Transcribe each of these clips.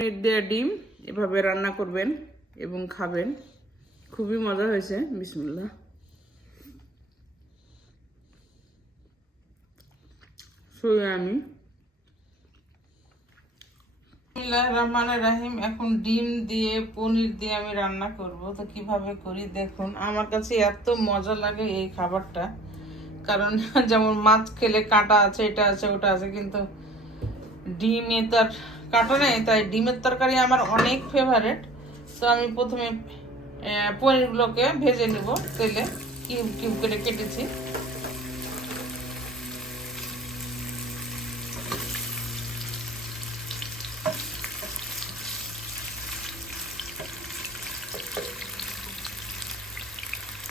পনির দিয়ে ডিম এভাবে রান্না করবেন এবং খাবেন, খুবই মজা হয়েছে। বিসমিল্লাহ। আমি বিসমিল্লাহির রহমানির রহিম। এখন ডিম দিয়ে পনির দিয়ে আমি রান্না করব। তো কিভাবে করি দেখুন। আমার কাছে এত মজা লাগে এই খাবারটা, কারণ যেমন মাছ খেলে কাঁটা আছে, এটা আছে, ওটা আছে, কিন্তু ডিমে তার কাঁটা নেই, তাই ডিমের তরকারি আমার অনেক ফেভারেট। তো আমি প্রথমে পনিরগুলোকে ভেজে নেব তেলে, কিউব কিউব করে কেটেছি।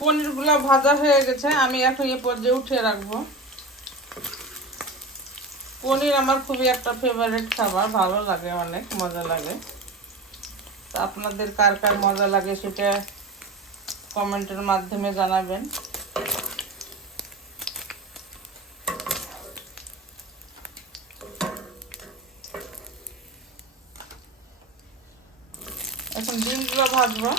পনিরগুলো ভাজা হয়ে গেছে, আমি এখন এই পর্যায়ে উঠিয়ে রাখবো। পনির আমার খুবই একটা ফেভারিট খাবার, ভালো লাগে, অনেক মজা লাগে। তো আপনাদের কার কার মজা লাগে সেটা কমেন্টের মাধ্যমে জানাবেন। এখন ডিমগুলো ভাজবো।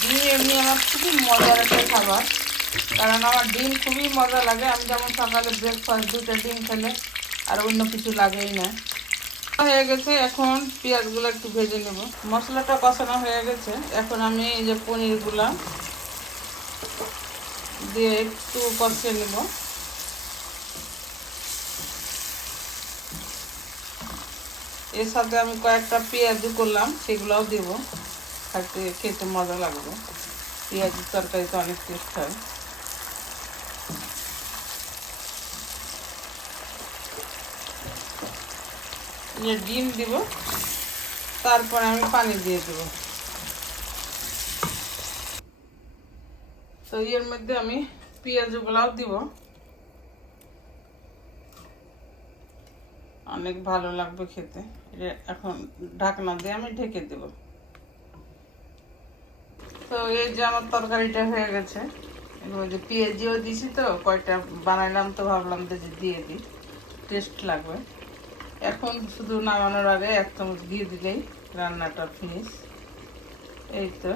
ডিম এমনি আমার খুবই মজার একটা খাবার, কারণ আমার ডিম খুবই মজা লাগে। আমি যেমন সকালে ব্রেকফাস্ট 2টা ডিম খেলে আর অন্য কিছু লাগেই না। হয়ে গেছে, এখন পেঁয়াজগুলো একটু ভেজে নেব। মশলাটা কষানো হয়ে গেছে, এখন আমি এই যে পনিরগুলো দিয়ে একটু কষিয়ে নেব। এর সাথে আমি কয়েকটা পেঁয়াজু করলাম, সেগুলোও দেব, খাইতে খেতে মজা লাগবে। পেঁয়াজের তরকারিতে অনেক টেস্ট হয়। ডিম দিব, তারপরে আমি পানি দিয়ে দেব। তো এর মধ্যে আমি পেঁয়াজগুলাও দিব, অনেক ভালো লাগবে খেতে। এখন ঢাকনা দিয়ে আমি ঢেকে দেব। তো এই যে আমার তরকারিটা হয়ে গেছে, এর মধ্যে পেঁয়াজিও দিছি, তো কয়টা বানাইলাম, তো ভাবলাম যে দিয়ে দিই, টেস্ট লাগবে। এখন শুধু নামানোর আগে 1 চামচ দিয়ে দিলেই রান্নাটা ফিনিশ। এই তো